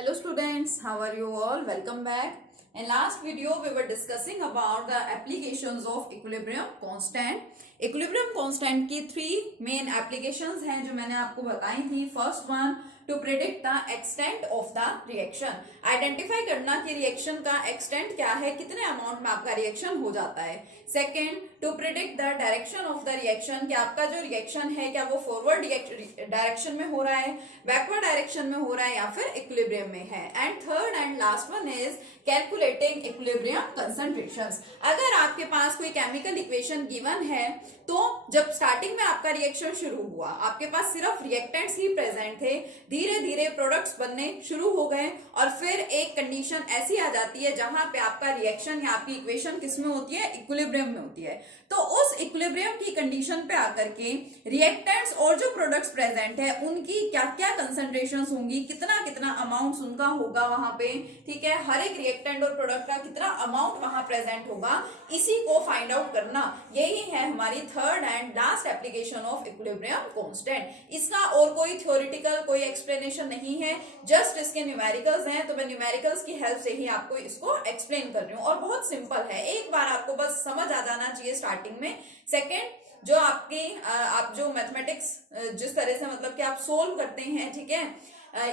Hello students, how are you all? Welcome back. In last video we were discussing about the applications of equilibrium constant. Equilibrium constant की 3 main applications हैं जो मैंने आपको बताई थी. First one, to predict the extent of the reaction. Identify करना कि reaction का extent क्या है, कितने amount में आपका reaction हो जाता है. Second, to predict the direction of the reaction, कि आपका जो reaction है क्या वो forward direction में हो रहा है, backward direction में हो रहा है या फिर equilibrium में है. And third and last one is calculating equilibrium concentrations. अगर आपके पास कोई केमिकल इक्वेशन गिवन है तो जब स्टार्टिंग में आपका रिएक्शन शुरू हुआ, आपके पास सिर्फ रिएक्टेंट्स ही प्रेजेंट थे, धीरे धीरे प्रोडक्ट्स बनने शुरू हो गए और फिर एक कंडीशन ऐसी आ जाती है जहां पे आपका रिएक्शन या आपकी इक्वेशन किसमें होती है, इक्विलिब्रियम में होती है. तो उस इक्विलिब्रियम की कंडीशन पे आकर के रिएक्टेंट्स और जो प्रोडक्ट्स प्रेजेंट है उनकी क्या क्या कंसंट्रेशन होंगी, कितना कितना अमाउंट उनका होगा वहां पे, ठीक है, हर एक रिएक्टेंट और प्रोडक्ट का कितना अमाउंट वहां प्रेजेंट होगा, इसी को फाइंड आउट करना. यही है हमारी third and last application of equilibrium constant. इसका और कोई थ्योरेटिकल कोई एक्सप्लेनेशन नहीं है, जस्ट इसके न्यूमेरिकल्स हैं. तो मैं न्यूमेरिकल्स की हेल्प से ही आपको इसको एक्सप्लेन कर रही हूँ और बहुत सिंपल है. एक बार आपको बस समझ आ जाना चाहिए स्टार्टिंग में. सेकेंड, जो आप जो मैथमेटिक्स जिस तरह से मतलब कि आप सोल्व करते हैं, ठीक है,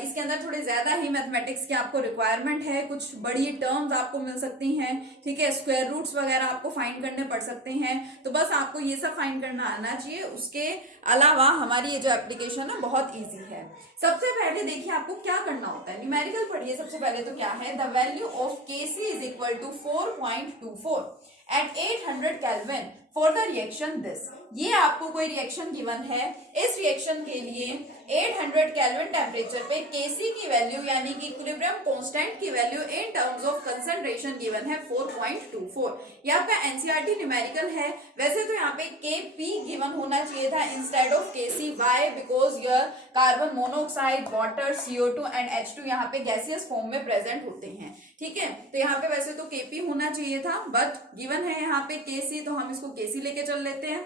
इसके अंदर थोड़ी ज्यादा ही मैथमेटिक्स की आपको रिक्वायरमेंट है. कुछ बड़ी टर्म्स आपको मिल सकती हैं, ठीक है, स्क्वायर रूट्स वगैरह आपको फाइंड करने पड़ सकते हैं. तो बस आपको ये सब फाइंड करना आना चाहिए. उसके अलावा हमारी ये जो एप्लीकेशन है बहुत इजी है. सबसे पहले देखिए आपको क्या करना होता है, न्यूमेरिकल पढ़िए. सबसे पहले तो क्या है, the value of Kc is equal to 4.24 at 800 kelvin for the reaction this. ये आपको कोई रिएक्शन गिवन है, इस रिएक्शन के लिए 800 केल्विन टेम्परेचर पे Kc की वैल्यू यानी कि इक्विलिब्रियम कांस्टेंट की value in terms of concentration given है 4.24. यहाँ पे एनसीईआरटी न्यूमेरिकल है. वैसे तो यहाँ पे Kp गिवन होना चाहिए था instead of Kc. Why? Because your carbon monoxide, water, CO2 and H2 यहाँ पे गैसियस फॉर्म में प्रेजेंट होते हैं, ठीक है. तो यहाँ पे वैसे तो Kp होना चाहिए था, बट गिवन है यहाँ पे Kc, तो हम इसको Kc लेके चल लेते हैं.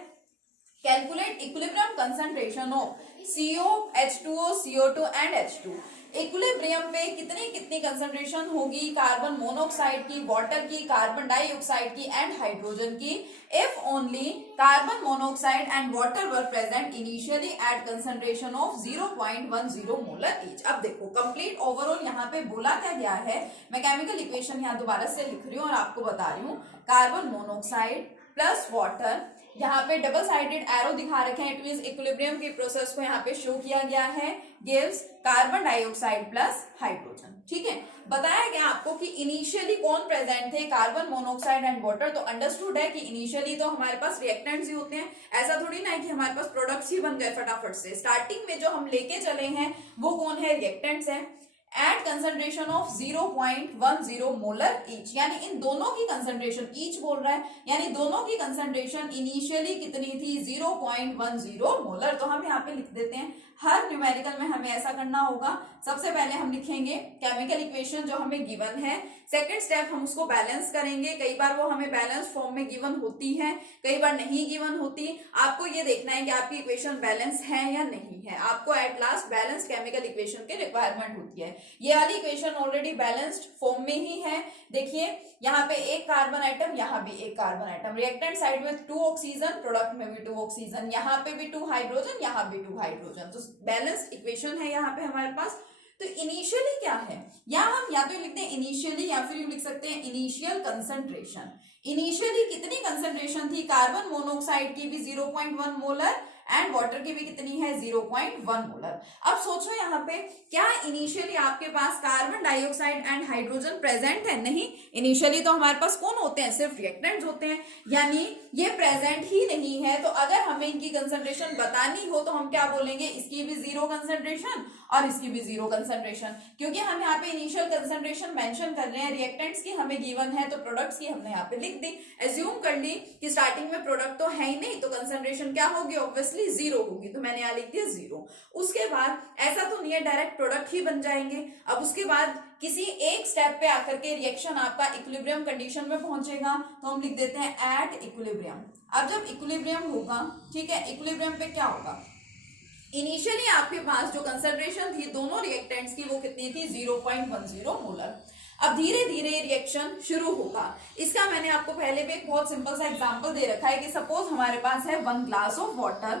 Calculate equilibrium concentration of CO, H2O, CO2 and H2. Equilibrium पे कितनी कितनी कंसंट्रेशन होगी कार्बन मोनोऑक्साइड की, वाटर की, कार्बन डाइऑक्साइड की एंड हाइड्रोजन की, if only carbon monoxide and water were present initially at concentration of 0.10 molar each. अब देखो कंप्लीट ओवरऑल यहाँ पे बोला क्या गया है. मैं केमिकल इक्वेशन यहाँ दोबारा से लिख रही हूँ और आपको बता रही हूँ. कार्बन मोनोऑक्साइड प्लस वाटर, यहाँ पे डबल साइडेड एरो दिखा रखे हैं, इट मींस इक्विलिब्रियम की प्रोसेस को यहाँ पे शो किया गया है, gives carbon dioxide plus hydrogen. ठीक है, बताया गया आपको कि इनिशियली कौन प्रेजेंट थे, कार्बन मोनोऑक्साइड एंड वाटर. तो अंडरस्टूड है कि इनिशियली तो हमारे पास रिएक्टेंट्स ही होते हैं. ऐसा थोड़ी ना है कि हमारे पास प्रोडक्ट्स ही बन गए फटाफट से. स्टार्टिंग में जो हम लेके चले हैं वो कौन है, रिएक्टेंट्स है at concentration of 0.10 molar each. यानी इन दोनों की कंसंट्रेशन, ईच बोल रहा है, यानी दोनों की कंसंट्रेशन इनिशियली कितनी थी, 0.10 मोलर. तो हम यहाँ पे लिख देते हैं. हर न्यूमेरिकल में हमें ऐसा करना होगा. सबसे पहले हम लिखेंगे केमिकल इक्वेशन जो हमें गिवन है. सेकेंड स्टेप हम उसको बैलेंस करेंगे. कई बार वो हमें बैलेंस फॉर्म में गिवन होती है, कई बार नहीं गिवन होती. आपको ये देखना है कि आपकी इक्वेशन बैलेंस है या नहीं है. आपको at last balance chemical equation की रिक्वायरमेंट होती है. ये वाली इक्वेशन ऑलरेडी बैलेंस्ड फॉर्म में ही है. देखिए यहाँ पे एक कार्बन आइटम, यहाँ भी एक कार्बन आइटम, रिएक्टेंट साइड में 2 ऑक्सीजन, प्रोडक्ट में भी 2 ऑक्सीजन, यहाँ पे भी 2 हाइड्रोजन, यहाँ भी 2 हाइड्रोजन. तो बैलेंस्ड इक्वेशन है यहाँ पे हमारे पास. तो इनिशियली क्या है, या हम या तो लिखते हैं इनिशियली या फिर लिख सकते हैं इनिशियल कंसंट्रेशन. इनिशियली कितनी कंसंट्रेशन थी, कार्बन मोनोऑक्साइड की भी 0.1 मोलर एंड वाटर की भी कितनी है, 0.1 मोलर. अब सोचो यहाँ पे क्या इनिशियली आपके पास carbon dioxide and hydrogen present है, नहीं. इनिशियली तो हमारे पास कौन होते हैं, सिर्फ रिएक्टेंट्स होते हैं, यानी ये प्रेजेंट ही नहीं है. तो अगर हमें इनकी कंसंट्रेशन बतानी हो तो हम क्या बोलेंगे, इसकी भी 0 कंसंट्रेशन और इसकी भी 0 कंसंट्रेशन. क्योंकि हम यहाँ पे इनिशियल कंसंट्रेशन मेंशन कर रहे हैं, रिएक्टेंट्स की हमें गिवन है तो प्रोडक्ट्स की हमने यहाँ पे लिख दी. एज्यूम कर ली कि स्टार्टिंग में प्रोडक्ट तो है ही नहीं, तो कंसंट्रेशन क्या होगी, ऑब्वियसली 0 होगी. तो मैंने यहाँ लिख दिया 0. उसके बाद ऐसा तो नहीं है डायरेक्ट प्रोडक्ट ही बन जाएंगे. अब उसके बाद किसी एक स्टेप पे आकर के रिएक्शन आपका इक्विलिब्रियम कंडीशन में पहुंचेगा, तो हम लिख देते हैं एट इक्विलिब्रियम. अब जब इक्विलिब्रियम होगा, ठीक है, इक्विलिब्रियम पे क्या होगा, इनिशियली आपके पास जो कंसंट्रेशन थी दोनों रिएक्टेंट्स की वो कितनी थी 0.10 मोलर। अब धीरे धीरे रिएक्शन शुरू होगा। इसका मैंने आपको पहले भी एक बहुत सिंपल सा एग्जांपल दे रखा है कि सपोज हमारे पास है 1 ग्लास ऑफ वाटर,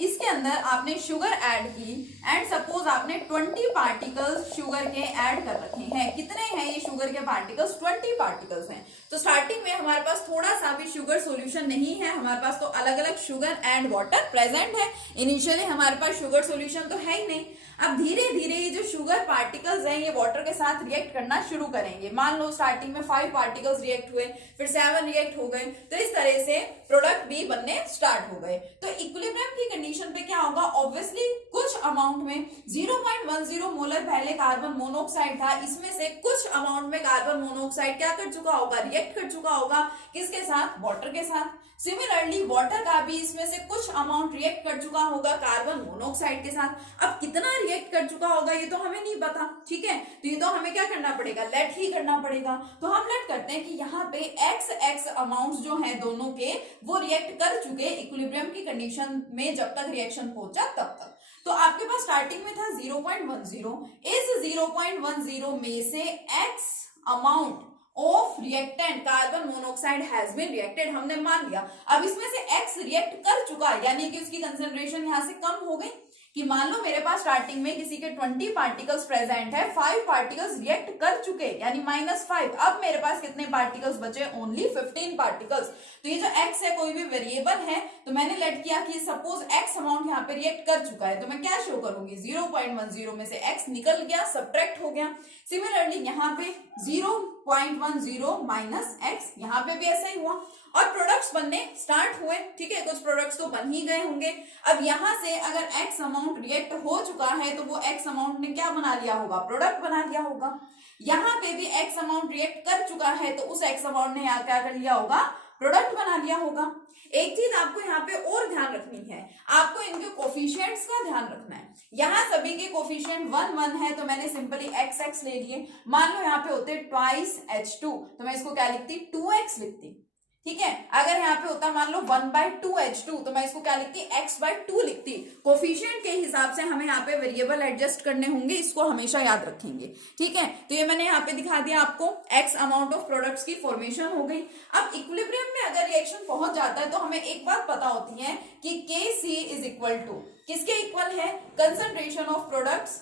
इसके अंदर आपने शुगर ऐड की एंड सपोज आपने 20 पार्टिकल्स शुगर के ऐड कर रखे हैं। कितने हैं ये शुगर के पार्टिकल्स? 20 पार्टिकल्स हैं। तो स्टार्टिंग में हमारे पास थोड़ा सा भी शुगर सॉल्यूशन नहीं है, हमारे पास तो अलग अलग शुगर एंड वाटर प्रेजेंट है। इनिशियली हमारे पास शुगर सॉल्यूशन तो है ही नहीं। अब धीरे धीरे ये जो शुगर पार्टिकल्स हैं ये वाटर के साथ रिएक्ट करना शुरू करेंगे। मान लो स्टार्टिंग में 5 पार्टिकल्स रिएक्ट हुए, फिर 7 रिएक्ट हो गए, तो इस तरह से प्रोडक्ट भी बनने स्टार्ट हो गए। तो इक्विलिब्रियम की कंडीशन पे क्या होगा? ऑब्वियसली कुछ अमाउंट में 0.10 मोलर पहले कार्बन मोनोऑक्साइड था, इसमें से कुछ अमाउंट में कार्बन मोनोऑक्साइड क्या कर चुका होगा? रिएक्ट कर चुका होगा। किसके साथ? वाटर के साथ। सिमिलरली वाटर का भी इसमें से कुछ अमाउंट रिएक्ट कर चुका होगा कार्बन मोनोऑक्साइड के साथ। अब कितना रिएक्ट कर चुका होगा ये तो हमें नहीं पता, ठीक है, तो ये तो हमें क्या करना पड़ेगा? लेट ही करना पड़ेगा। तो हम लेट करते हैं कि यहाँ पे x अमाउंट जो है दोनों के वो रिएक्ट कर चुके इक्विलिब्रियम की कंडीशन में जब तक रिएक्शन पहुंचा तब तक। तो आपके पास स्टार्टिंग में था 0.10, इस 0.10 में से x amount of reactant carbon monoxide has been reacted हमने मान लिया। अब इसमें से x रिएक्ट कर चुका, यानी कि उसकी कंसंट्रेशन यहां से कम हो गई। कि मान लो मेरे पास स्टार्टिंग में किसी के 20 पार्टिकल्स प्रेजेंट है, 5 पार्टिकल्स रिएक्ट कर चुके यानी -5। अब मेरे पास कितने पार्टिकल्स बचे? Only 15 particles. तो ये जो x है कोई भी वेरिएबल है, तो मैंने लेट किया कि सपोज x अमाउंट यहाँ पे रिएक्ट कर चुका है, तो मैं क्या शो करूंगी? 0.10 में से x निकल गया, सब्ट्रैक्ट हो गया। सिमिलरली यहाँ पे 0.10 माइनस x, यहाँ पे भी ऐसा ही हुआ और प्रोडक्ट्स बनने स्टार्ट हुए, ठीक है, कुछ प्रोडक्ट्स तो बन ही गए होंगे। अब यहाँ से अगर x अमाउंट रिएक्ट हो चुका है तो वो x अमाउंट ने क्या बना लिया होगा? प्रोडक्ट बना लिया होगा। यहाँ पे भी x अमाउंट रिएक्ट कर चुका है तो उस x अमाउंट ने यहाँ क्या कर लिया होगा? प्रोडक्ट बना लिया होगा। एक चीज आपको यहाँ पे और ध्यान रखनी है, आपको इनके कोफिशिएंट्स का ध्यान रखना है। यहाँ सभी के कोफिशिएंट 1 1 है, तो मैंने सिंपली x ले लिए। मान लो यहाँ पे होते ट्वाइस H2, तो मैं इसको क्या लिखती? 2x लिखती, ठीक है। अगर यहाँ पे होता मान लो 1/2 H2, तो मैं इसको क्या लिखती? x/2 लिखती। कोफिशिएंट के हिसाब से हमें यहाँ पे वेरिएबल एडजस्ट करने होंगे, इसको हमेशा याद रखेंगे, ठीक है। तो ये मैंने यहाँ पे दिखा दिया आपको, x अमाउंट ऑफ प्रोडक्ट्स की फॉर्मेशन हो गई। अब इक्विलिब्रियम में अगर रिएक्शन पहुंच जाता है तो हमें एक बात पता होती है कि Kc इज इक्वल टू किसके इक्वल है? Concentration of products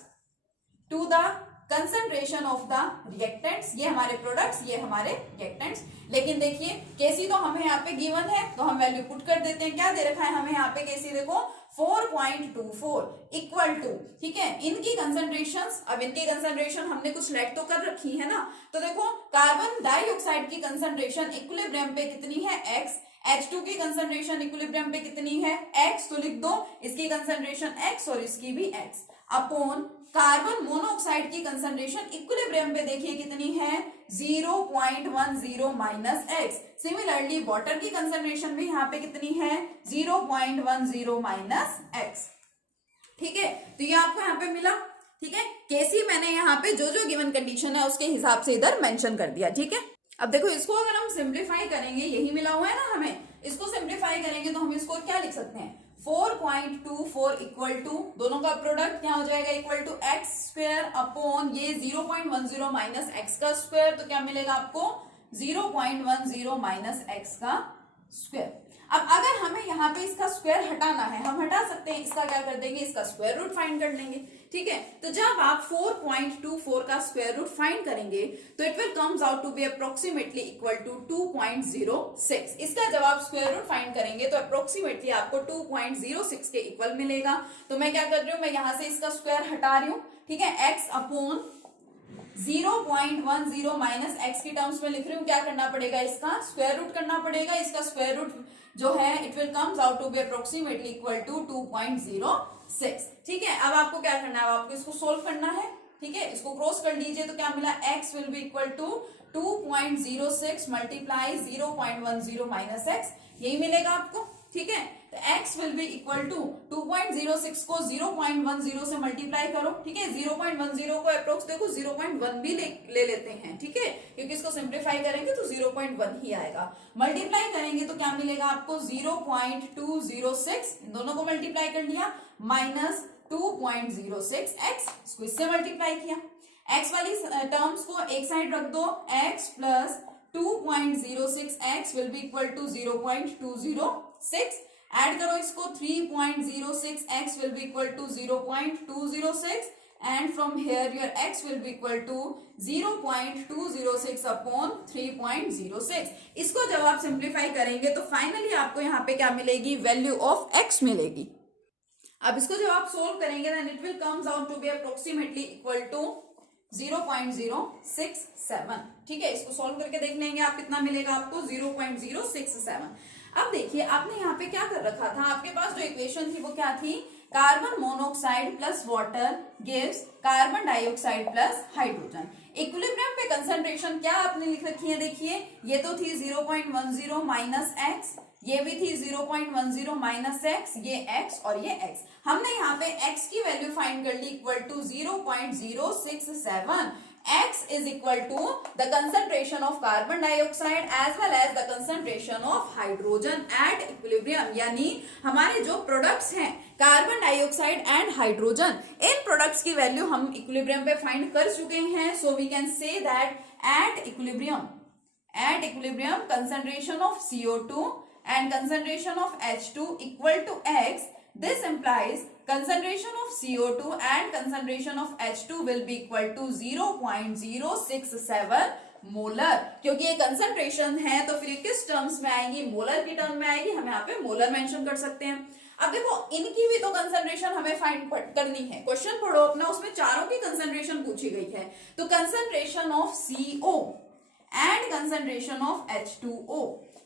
to the concentration of the reactants. ये हमारे प्रोडक्ट्स, ये हमारे रिएक्टेंट्स। लेकिन देखिए Kc तो हमें यहाँ पे गिवन है, तो हम वैल्यू पुट कर देते हैं। क्या दे रखा है हमें यहाँ पे? Kc देखो 4.24 इक्वल टू, ठीक है, इनकी कंसंट्रेशंस। अब इनकी कंसंट्रेशन हमने कुछ लेट तो कर रखी है ना, तो देखो कार्बन डाइऑक्साइड की कंसंट्रेशन इक्विलिब्रियम पे कितनी है? x। H2 की कंसंट्रेशन इक्विलिब्रियम पे कितनी है? x। तो लिख दो इसकी कंसंट्रेशन x और इसकी भी x अपॉन कार्बन मोनोऑक्साइड की कंसंट्रेशन इक्विलिब्रियम पे देखिए कितनी है? 0.10 माइनस x। सिमिलरली वाटर की कंसंट्रेशन भी यहाँ पे कितनी है? 0.10 माइनस x, ठीक है। तो ये आपको यहाँ पे मिला, ठीक है। Kc मैंने यहाँ पे जो जो गिवन कंडीशन है उसके हिसाब से इधर मेंशन कर दिया, ठीक है। अब देखो इसको अगर हम सिंप्लीफाई करेंगे, यही मिला हुआ है ना हमें, इसको सिंप्लीफाई करेंगे तो हम इसको क्या लिख सकते हैं? 4.24 इक्वल टू, दोनों का प्रोडक्ट क्या हो जाएगा? Equal to x square upon ये 0.10 माइनस एक्स का स्क्वायर, तो क्या मिलेगा आपको? 0.10 माइनस एक्स का स्क्वायर। अब अगर हमें यहाँ पे इसका स्क्वायर हटाना है, हम हटा सकते हैं, इसका क्या कर देंगे? इसका स्क्वायर रूट फाइंड कर लेंगे, ठीक है। तो जब आप 4.24 का स्क्वायर रूट फाइंड करेंगे तो it will comes out to be approximately equal to 2.06। इसका जब आप स्क्वायर रूट फाइंड करेंगे तो अप्रोक्सीमेटली आपको 2.06 के इक्वल मिलेगा। तो मैं क्या कर रही हूँ? मैं यहाँ से इसका स्क्वायर हटा रही हूँ, ठीक है। x अपॉन 0.10 माइनस एक्स की टर्म्स में लिख रही हूँ। क्या करना पड़ेगा? इसका स्क्वायर रूट करना पड़ेगा। इसका स्क्वायर रूट जो है it will comes out to be approximately equal to 2.06, ठीक है। अब आपको क्या करना है? आपको इसको सोल्व करना है, ठीक है। इसको क्रॉस कर लीजिए तो क्या मिला? x will be equal to 2.06 multiply 0.10 minus x, यही मिलेगा आपको, ठीक है। तो x will be equal to 2.06 को 0.10 से मल्टीप्लाई करो, ठीक है। 0.10 को अप्रोक्स देखो 0.1 भी ले लेते हैं, ठीक है, क्योंकि इसको सिंप्लीफाई करेंगे तो 0.1 ही आएगा। मल्टीप्लाई करेंगे तो क्या मिलेगा आपको 0.206, इन दोनों को मल्टीप्लाई कर लिया, माइनस 2.06x, इसको इससे मल्टीप्लाई किया। x वाली टर्म्स को एक साइड रख दो, x plus 2.06x will be equal to 0.206, add करो इसको, 3.06x will be equal to 0.206 and from here your x will be equal to 0.206 upon 3.06। इसको जब आप सिंप्लीफाई करेंगे तो फाइनली आपको यहाँ पे क्या मिलेगी, वैल्यू ऑफ x मिलेगी। अब इसको जब आप सोल्व करेंगे then it will comes out to be approximately equal to 0.067, ठीक है। इसको सॉल्व करके देख लेंगे आप, कितना मिलेगा आपको 0.067। अब देखिए आपने यहाँ पे क्या कर रखा था, आपके पास जो इक्वेशन थी वो क्या थी, carbon monoxide plus water gives carbon dioxide plus hydrogen. Equilibrium पे कंसंट्रेशन क्या आपने लिख रखी है, देखिए ये तो थी 0.10 माइनस एक्स, ये भी थी 0.10 माइनस एक्स, ये एक्स और ये एक्स। हमने यहाँ पे एक्स की वैल्यू फाइंड कर ली equal to 0.067। x is equal to the concentration of carbon dioxide as well as the concentration of hydrogen at equilibrium, यानी हमारे जो प्रोडक्ट्स हैं कार्बन डाइऑक्साइड एंड हाइड्रोजन, इन प्रोडक्ट्स की वैल्यू हम इक्विलिब्रियम पे फाइंड कर चुके हैं। So we can say that at equilibrium concentration of CO2 and concentration of H2 equal to x. This implies concentration of CO2 and concentration of H2 will be equal to 0.067 molar. क्योंकि ये concentration है तो फिर किस terms में आएगी, molar की term में आएगी, हम यहाँ पे मोलर मेंशन कर सकते हैं। अब देखो इनकी भी तो कंसंट्रेशन हमें फाइंड करनी है, क्वेश्चन पढ़ो अपना, उसमें चारों की कंसंट्रेशन पूछी गई है। तो concentration of CO and concentration of H2O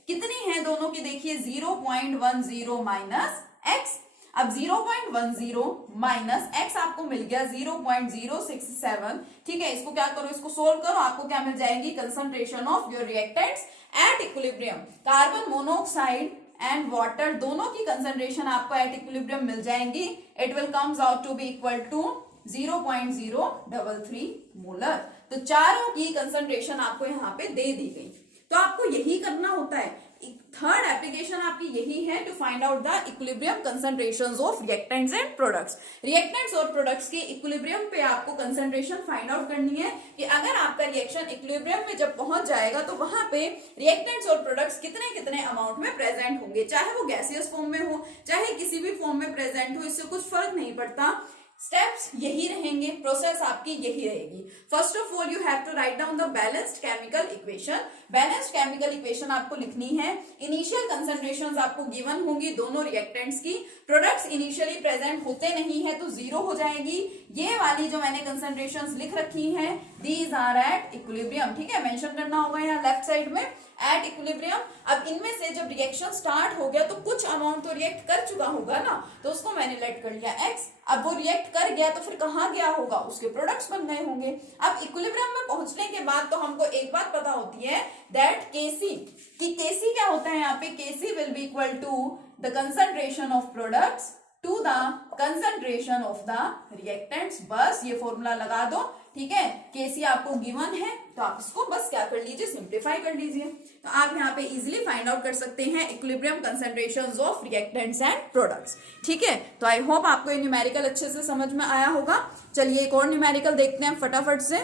कितनी है दोनों की, देखिए 0.10 माइनस एक्स। अब 0.10 माइनस एक्स आपको मिल गया 0.067, ठीक है। इसको क्या करो, इसको सोल्व करो, आपको क्या मिल जाएगी, concentration of your reactants at equilibrium. Carbon monoxide and water दोनों की कंसंट्रेशन आपको एट इक्विलिब्रियम मिल जाएंगी। It will comes out to be equal to 0.033 molar. तो चारों की कंसंट्रेशन आपको यहाँ पे दे दी गई। तो आपको यही करना होता है, थर्ड एप्लीकेशन आपकी यही है, to find out the equilibrium concentrations of reactants and products. Reactants और प्रोडक्ट्स के इक्विलिब्रियम पे आपको कंसंट्रेशन फाइंड आउट करनी है कि अगर आपका रिएक्शन इक्विलिब्रियम में जब पहुंच जाएगा तो वहां पे रिएक्टेंट्स और प्रोडक्ट्स कितने कितने अमाउंट में प्रेजेंट होंगे, चाहे वो गैसियस फॉर्म में हो चाहे किसी भी फॉर्म में प्रेजेंट हो, इससे कुछ फर्क नहीं पड़ता। स्टेप्स यही रहेंगे, प्रोसेस आपकी यही रहेगी। First of all you have to write down the balanced chemical equation. Balanced chemical equation आपको लिखनी है। इनिशियल कंसंट्रेशंस आपको गिवन होंगी दोनों रिएक्टेंट्स की। प्रोडक्ट्स इनिशियली प्रेजेंट होते नहीं है तो जीरो हो जाएगी। ये वाली जो मैंने कंसंट्रेशंस लिख रखी हैं दीज आर एट इक्विलिब्रियम, ठीक है, मेंशन करना होगा यहाँ लेफ्ट साइड में एट इक्विलिब्रियम। अब इनमें से जब रिएक्शन स्टार्ट हो गया तो कुछ अमाउंट तो रिएक्ट कर चुका होगा ना, तो उसको मैंने लेट कर लिया x। अब वो रिएक्ट कर गया तो फिर कहाँ गया होगा, उसके प्रोडक्ट्स बन गए होंगे। अब इक्विलिब्रियम में पहुंचने के बाद तो हमको एक बात पता होती है दैट Kc, कि Kc क्या होता है यहाँ पे, Kc will be equal to the concentration of products to the concentration of the reactants. बस ये फॉर्मूला लगा दो, ठीक है। Kc आपको गिवन है तो आप इसको बस क्या कर लीजिए, सिंप्लीफाई कर लीजिए। तो आप यहाँ पे इजीली फाइंड आउट कर सकते हैं equilibrium concentrations of reactants and products, ठीक है। तो आई होप आपको ये न्यूमेरिकल अच्छे से समझ में आया होगा। चलिए एक और न्यूमेरिकल देखते हैं फटाफट से।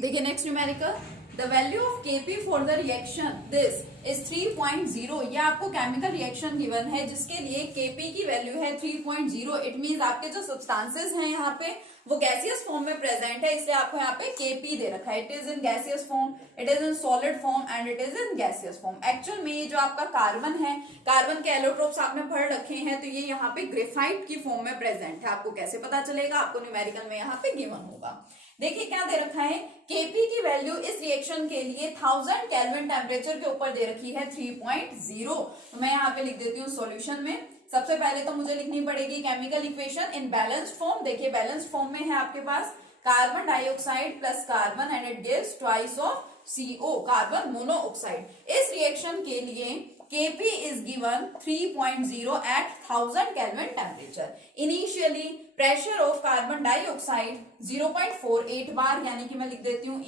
देखिए next numerical, the value of Kp for the reaction this is 3.0। ये आपको केमिकल रिएक्शन गिवन है जिसके लिए Kp की वैल्यू है 3.0। इट मींस आपके जो सब्सटेंसेस हैं यहाँ पे वो गैसियस फॉर्म में प्रेजेंट है, इसलिए आपको यहाँ पे Kp दे रखा है। It is in gaseous form, it is in solid form and it is in gaseous form. Actual में ये जो आपका कार्बन है, कार्बन के एलोट्रोप्स आपने पढ़ रखे हैं, तो ये यहाँ पे ग्रेफाइट की फॉर्म में प्रेजेंट है। आपको कैसे पता चलेगा, आपको न्यूमेरिकल में यहाँ पे गिवन होगा। देखिए क्या दे रखा है, Kp की वैल्यू इस रिएक्शन के लिए 1000 केल्विन टेम्परेचर के ऊपर दे रखी है 3.0। तो मैं यहाँ पे लिख देती हूँ सॉल्यूशन में। सबसे पहले तो मुझे लिखनी पड़ेगी chemical equation in balanced form. देखिए बैलेंस्ड फॉर्म में है आपके पास carbon dioxide plus carbon and it gives twice of CO, carbon monoxide. इस रिएक्शन के लिए Kp is given 3.0 at 1000 Kelvin temperature. Initially pressure of carbon dioxide 0.48 बार, यानी कि मैं लिख देती हूँ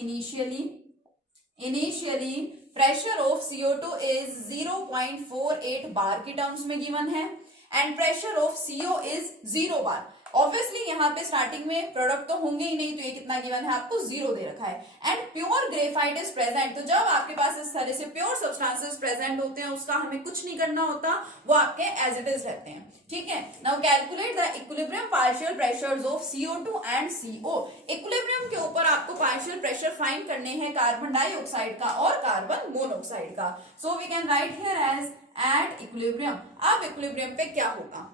initially pressure of CO2 is 0.48 बार की टर्म्स में गिवन है and pressure of CO is 0 bar. Obviously यहाँ पे स्टार्टिंग में प्रोडक्ट तो होंगे ही नहीं, तो ये कितना गिवन है आपको 0 दे रखा है. And pure graphite is present. तो जब आपके पास इस तरह से प्योर सब्सटेंसेस प्रेजेंट होते हैं उसका हमें कुछ नहीं करना होता, वो आपके एज इट इज रहते हैं. ठीक है. Now calculate the equilibrium partial pressures of CO2 and CO. Equilibrium के ऊपर आपको पार्शियल प्रेशर फाइंड करने हैं कार्बन डाइऑक्साइड का और कार्बन मोनोऑक्साइड का. So we can write here as at equilibrium. अब इक्विलिब्रियम पे क्या होगा,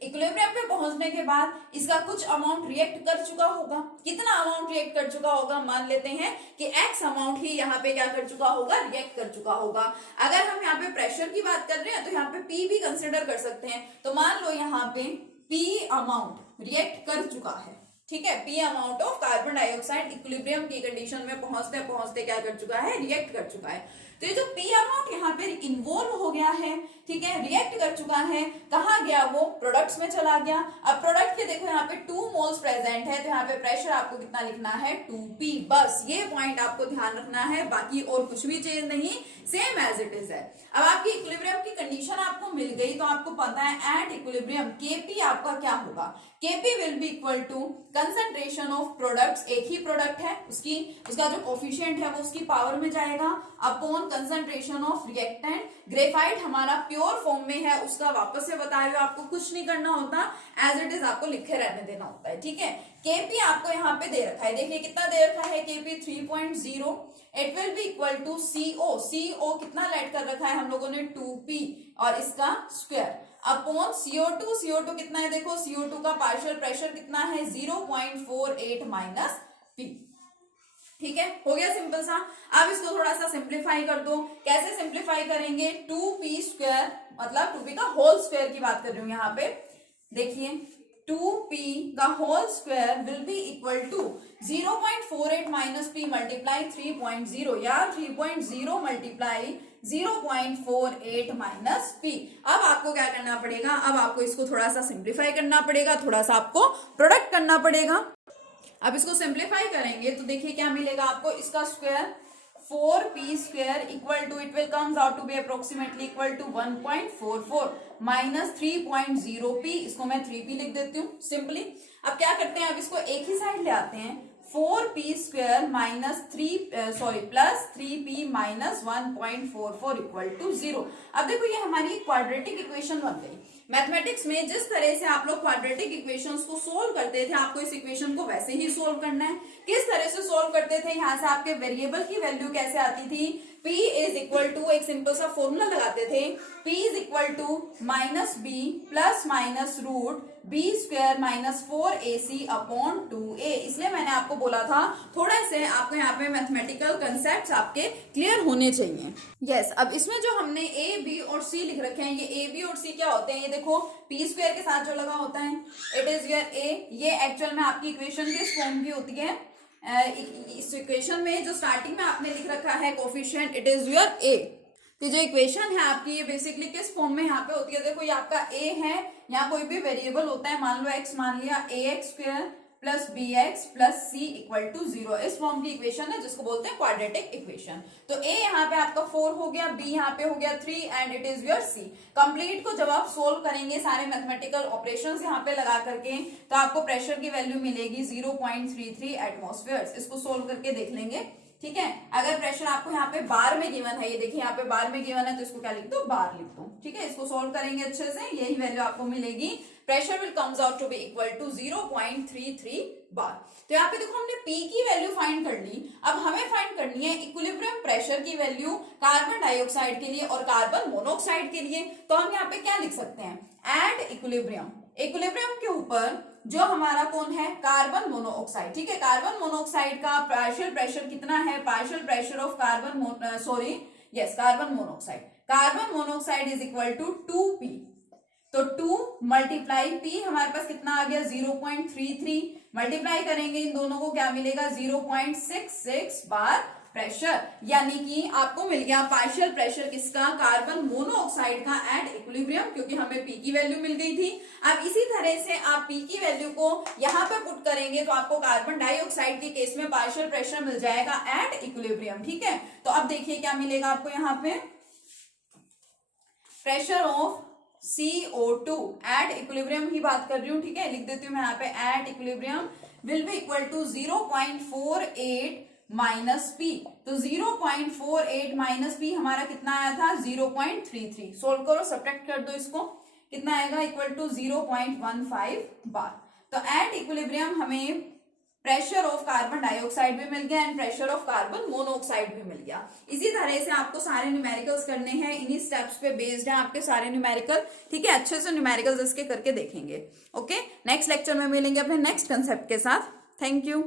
इक्विलिब्रियम पे पहुंचने के बाद इसका कुछ अमाउंट रिएक्ट कर चुका होगा. कितना अमाउंट रिएक्ट कर चुका होगा, मान लेते हैं कि x अमाउंट ही यहाँ पे क्या कर चुका होगा, रिएक्ट कर चुका होगा. अगर हम यहाँ पे प्रेशर की बात कर रहे हैं तो यहाँ पे P भी कंसिडर कर सकते हैं. तो मान लो यहाँ पे P अमाउंट रिएक्ट कर चुका है. ठीक है. P amount of carbon dioxide equilibrium की कंडीशन में पहुंचते पहुंचते क्या कर चुका है, रिएक्ट कर चुका है. तो ये जो P अमाउंट यहाँ पे इन्वॉल्व हो गया है, ठीक है, रिएक्ट कर चुका है, कहाँ गया वो, प्रोडक्ट्स में चला गया. अब प्रोडक्ट के देखो यहाँ पे 2 मोल्स प्रेजेंट है, तो यहाँ पे प्रेशर आपको कितना लिखना है, 2P. बस ये पॉइंट आपको ध्यान रखना है, बाकी और कुछ भी चेंज नहीं, सेम एज इट इज है. अब आपकी इक्विलिब्रियम की कंडीशन आपको मिल गई, तो आपको पता है एट इक्विलिब्रियम Kp आपका क्या होगा. Kp will be equal to concentration of products. एक ही प्रोडक्ट है, उसका जो कोफिशिएंट है वो उसकी पावर में जाएगा, upon concentration of reactant. Graphite हमारा प्योर फॉर्म में है, उसका वापस से बता रहे हो, आपको कुछ नहीं करना होता, एज इट इज आपको लिखे रहने देना होता है. ठीक है. Kp आपको यहाँ पे दे रखा है, देखिए कितना दे रखा है, Kp 3.0. It will be equal to CO कितना लेट कर रखा है हम लोगों ने, 2P और इसका स्क्वायर अपॉन CO2 कितना है, देखो CO2 का पार्शियल प्रेशर कितना है, 0.48 माइनस P. ठीक है, हो गया सिंपल सा. अब इसको थोड़ा सा सिंप्लीफाई कर दो. कैसे सिंप्लीफाई करेंगे, 2P स्क्वायर मतलब 2P का होल स्क्वायर की बात कर रही हूं यहाँ पे. देखिए 2P का whole square will be equal to 0.48 minus P multiply 3.0 या 3.0 मल्टीप्लाई 0.48 माइनस P. अब आपको क्या करना पड़ेगा, अब आपको इसको थोड़ा सा सिंप्लीफाई करना पड़ेगा, थोड़ा सा आपको प्रोडक्ट करना पड़ेगा. अब इसको सिंप्लीफाई करेंगे तो देखिए क्या मिलेगा आपको, इसका square 4P square equal to, it will comes out to be approximately equal to 1.44 minus 3.0P. इसको मैं 3P लिख देती हूँ सिंपली. अब क्या करते हैं, अब इसको एक ही साइड ले आते हैं, 4P square minus plus 3P minus 1.44 equal to 0. अब देखो ये हमारी क्वाड्रेटिक इक्वेशन बन गई. मैथमेटिक्स में जिस तरह से आप लोग क्वाड्रेटिक इक्वेशंस को सोल्व करते थे, आपको इस इक्वेशन को वैसे ही सोल्व करना है. किस तरह से सोल्व करते थे, यहाँ से आपके वेरिएबल की वैल्यू कैसे आती थी, P इज इक्वल टू, एक सिंपल सा फॉर्मूला लगाते थे, P is equal to minus B plus minus root B square minus 4AC upon 2A. इसलिए मैंने आपको बोला था थोड़ा से आपको यहाँ पे मैथमेटिकल कंसेप्ट्स आपके क्लियर होने चाहिए. यस. अब इसमें जो हमने A, B और C लिख रखे हैं, ये A, B और C क्या होते हैं, ये देखो P स्क्वायर के साथ जो लगा होता है, इट इज योर A. ये एक्चुअल में आपकी इक्वेशन किस फॉर्म की होती है, इस इक्वेशन में जो स्टार्टिंग में आपने लिख रखा है coefficient, it is your A. तो जो इक्वेशन है आपकी ये बेसिकली किस फॉर्म में यहाँ पे होती है, देखो ये आपका A है, यहाँ कोई भी वेरिएबल होता है, मान लो x मान लिया, ax square plus bx plus c equal to 0. इस फॉर्म की इक्वेशन है जिसको बोलते हैं क्वाड्रेटिक इक्वेशन. तो a यहाँ पे आपका 4 हो गया, b यहाँ पे हो गया 3 and it is your c. Complete को जब आप सोल्व करेंगे सारे मैथमेटिकल ऑपरेशंस यहाँ पे लगा करके, तो आपको प्रेशर की वैल्यू मिलेगी 0.33 एटमॉस्फेयर. इसको सोल्व करके देख लेंगे. ठीक है. अगर प्रेशर आपको यहाँ पे बार में गिवन है, ये देखिए यहाँ पे बार में गिवन है, तो इसको क्या लिख दो, बार लिख दो. ठीक है. इसको सोल्व करेंगे अच्छे से, यही वैल्यू आपको मिलेगी. Pressure will comes out to be equal to 0.33 bar. तो यहाँ पे देखो हमने P की वैल्यू फाइंड कर ली. अब हमें फाइंड करनी है इक्विलिब्रियम प्रेशर की वैल्यू कार्बन डाइऑक्साइड के लिए और कार्बन मोनोऑक्साइड के लिए. तो हम यहाँ पे क्या लिख सकते हैं, एट इक्विलिब्रियम. इक्विलिब्रियम के ऊपर जो हमारा कौन है, कार्बन मोनोऑक्साइड. ठीक है. कार्बन मोनोऑक्साइड का पार्शियल प्रेशर कितना है, partial pressure of carbon carbon monoxide. Carbon monoxide is equal to 2P. तो 2 मल्टीप्लाई P हमारे पास कितना आ गया, 0.33. मल्टीप्लाई करेंगे इन दोनों को, क्या मिलेगा, 0.66 बार प्रेशर, यानी कि आपको मिल गया पार्शियल प्रेशर किसका, कार्बन मोनोऑक्साइड का एट इक्विलिब्रियम, क्योंकि हमें पी की वैल्यू मिल गई थी। अब इसी तरह से आप पी की वैल्यू को यहां पे पुट करेंगे तो आपको कार्बन डाइऑक्साइड के केस में पार्शियल प्रेशर मिल जाएगा एट इक्विलिब्रियम, ठीक है। तो अब देखिए क्या मिलेगा आपको यहाँ पे, pressure of CO2 at equilibrium ही बात कर रही हूं, ठीक है, लिख देती हूं मैं यहाँ पे, at equilibrium will be equal to 0.48 minus P. तो 0.48 माइनस पी हमारा कितना आया था, 0.33। सोल्व करो, सब्ट्रैक्ट कर दो इसको, कितना आएगा, इक्वल टू 0.15 बार। तो एट इक्विलिब्रियम हमें प्रेशर ऑफ कार्बन डाइऑक्साइड भी मिल गया and pressure of carbon monoxide भी मिल गया। इसी तरह से आपको सारे न्यूमेरिकल्स करने हैं, इन्हीं स्टेप्स पे बेस्ड है आपके सारे न्यूमेरिकल, ठीक है। अच्छे से न्यूमेरिकल्स इसके करके देखेंगे। ओके, नेक्स्ट लेक्चर में मिलेंगे अपने नेक्स्ट कंसेप्ट के साथ। Thank you.